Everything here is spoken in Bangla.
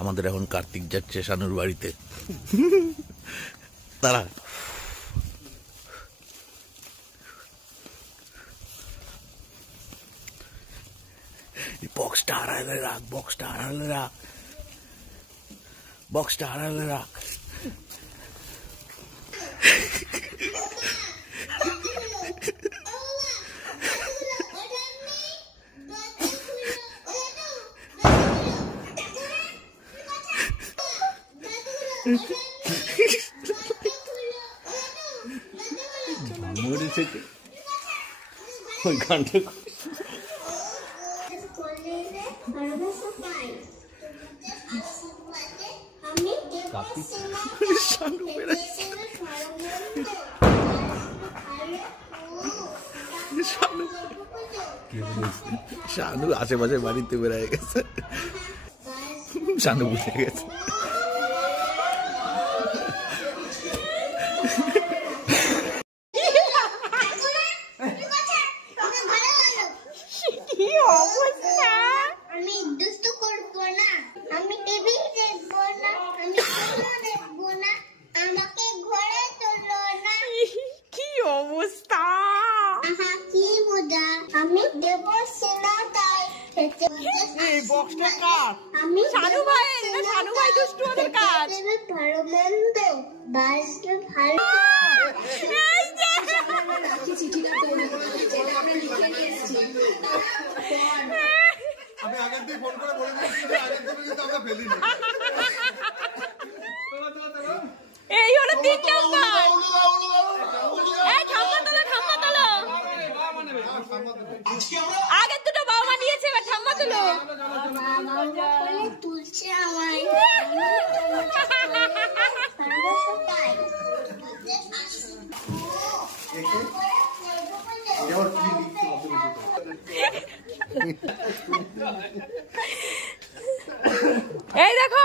আমাদের এখন কার্তিক যাচ্ছে শানুর বাড়িতে। তারা বক্সটা আড়ালে রাখ, বক্সটা আড়ালে রাখ, বক্সটা আড়ালে রাখ। ওই গানটা শানু আশেপাশে বাড়িতে বেড়ায় গেছে, শানু বুঝে গেছে। এই হলো 3 নাম্বার। এই ঠাম্মা তোলো আগের দুটো বাবা নিয়েছে, এবার ঠাম্মা তোলো। তুলছে আমায় এই দেখো